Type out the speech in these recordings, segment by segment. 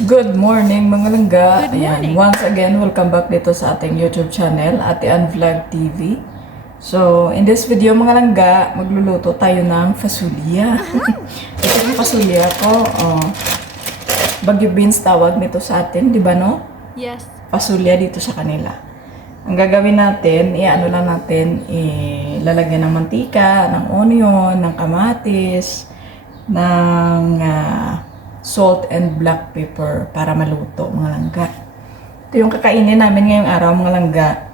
Good morning mga langga. Good morning. Ayan, once again, welcome back dito sa ating YouTube channel, Ate Ann Vlog TV. So, in this video mga langga, magluluto tayo ng fasulya. Ito yung fasulya ko. Oh, Baguio beans tawag nito sa atin, di ba no? Yes. Fasulya dito sa kanila. Ang gagawin natin, i-ano lang natin, ilalagyan ng mantika, ng onion, ng kamatis, ng salt and black pepper para maluto mga langga. Ito yung kakainin namin ngayong araw mga langga.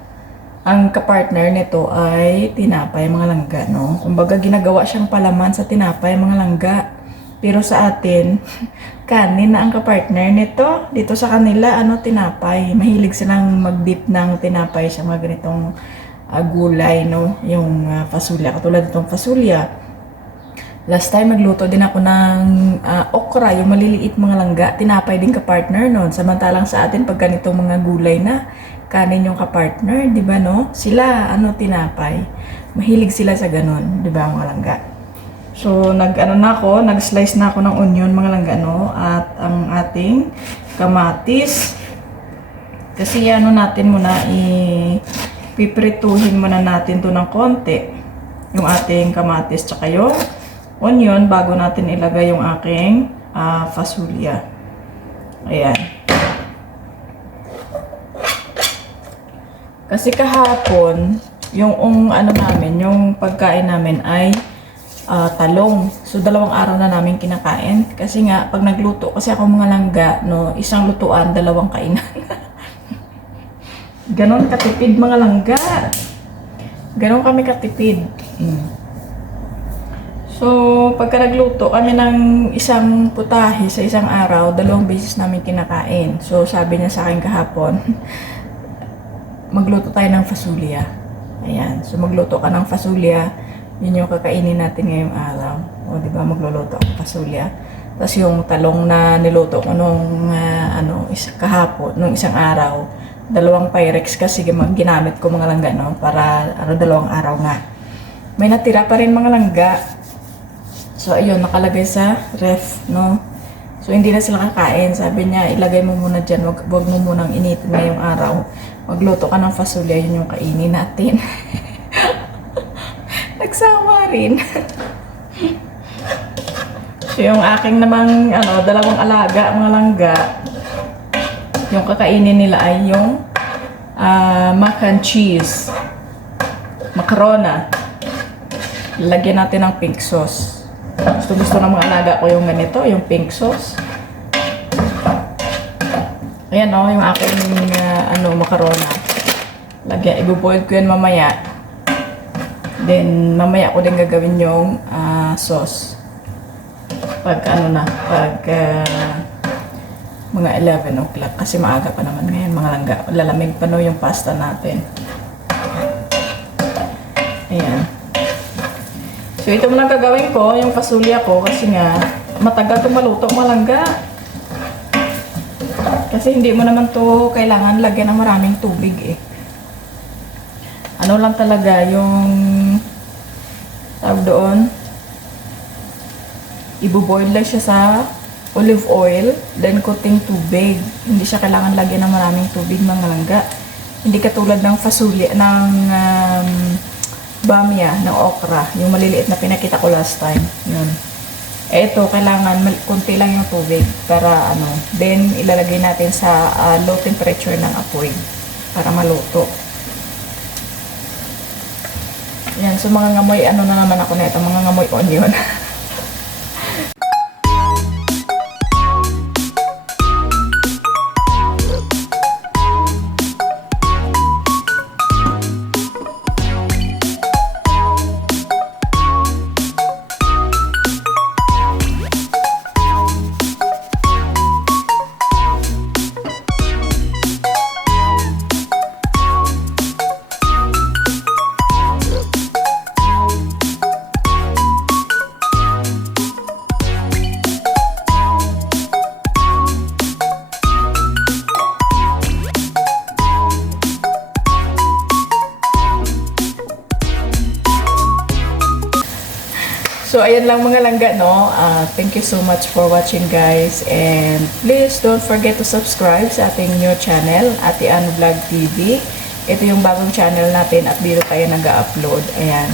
Ang kapartner nito ay tinapay mga langga, no? Kumbaga ginagawa siyang palaman sa tinapay mga langga. Pero sa atin, kanin na ang kapartner nito. Dito sa kanila, tinapay. Mahilig silang mag-dip ng tinapay sa mga ganitong gulay, no? Yung fasulya, katulad itong fasulya. Last time, nagluto din ako ng okra, yung maliliit mga langga. Tinapay din ka-partner nun. Samantalang sa atin, pag ganitong mga gulay na, kanin yung ka-partner, di ba no? Sila, tinapay. Mahilig sila sa ganun, di ba mga langga? So, nag-slice na ako ng onion mga langga, no? At ang ating kamatis. Kasi natin muna, piprituhin muna natin to ng konti. Yung ating kamatis, tsaka yung onion bago natin ilagay yung aking fasulya. Ayan. Kasi kahapon, yung namin, yung pagkain namin ay talong. So, 2 araw na namin kinakain. Kasi nga, pag nagluto, kasi ako mga langga, no, isang lutuan, 2 kainan. Ganon katipid mga langga. Ganon kami katipid. So, pagka nagluto kami ng isang putahe sa isang araw, 2 beses namin kinakain. So, sabi niya sa akin kahapon, magluto tayo ng fasulya. Ayan. So, magluto ka ng fasulya. Yun yung kakainin natin ngayong araw. O, di ba, magluluto ang fasulya. Tapos yung talong na niluto ko nung kahapon, nung isang araw, 2 Pyrex kasi ginamit ko mga langga, no? Para 2 araw nga. May natira pa rin mga langga. So, ayun, nakalagay sa ref, no? So, hindi na sila kakain. Sabi niya, ilagay mo muna dyan. Wag mo munang initin ngayong araw. Magluto ka ng fasulya, yun yung kainin natin. Nagsama rin. So, yung aking namang, 2 alaga, mga langga, yung kakainin nila ay yung mac and cheese. Macarona. Lagyan natin ng pink sauce. Gusto ng mga alaga ko yung ganito, yung pink sauce. Ayan yung aking macarona. Lagyan, i-boil ko yan mamaya. Then, mamaya ko din gagawin yung sauce. Pag mga 11 o'clock. Kasi maaga pa naman ngayon mga langga. Lalamig pa yung pasta natin. Ayan. So, ito muna gagawin ko, yung fasulya ko, kasi nga, matagal itong maluto, malangga. Kasi hindi mo naman to kailangan lagyan ng maraming tubig eh. Ano lang talaga, yung, tawag doon, ibuboil lang siya sa olive oil, then kunting tubig. Hindi siya kailangan lagyan ng maraming tubig, mga langga. Hindi katulad ng fasulya, ng bamya ng okra, yung maliliit na pinakita ko last time. Yun. Ito, kailangan kunti lang yung tubig para then ilalagay natin sa low temperature ng apoy para maluto. Yan, so mga ngamoy, na naman ako na ito, mga ngamoy onion. So, ayan lang mga langga, no? Thank you so much for watching, guys. And please don't forget to subscribe sa ating new channel, Ate Ann Vlog TV. Ito yung bagong channel natin at dito tayo nag-upload. Ayan.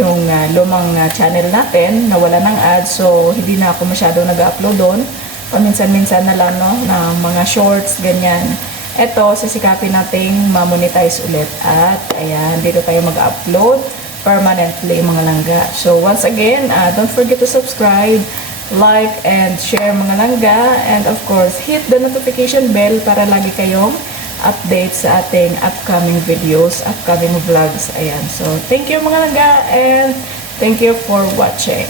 Yung lumang channel natin na wala ng ads. So, hindi na ako masyado nag-upload doon. Paminsan-minsan na lang, no? Na mga shorts, ganyan. Ito, sisikapin nating ma-monetize ulit. At, ayan, dito tayo mag-upload permanently mga langga. So once again, don't forget to subscribe, like, and share mga langga. And of course, hit the notification bell para lagi kayong update sa ating upcoming videos, upcoming vlogs. Ayan. So thank you mga langga and thank you for watching.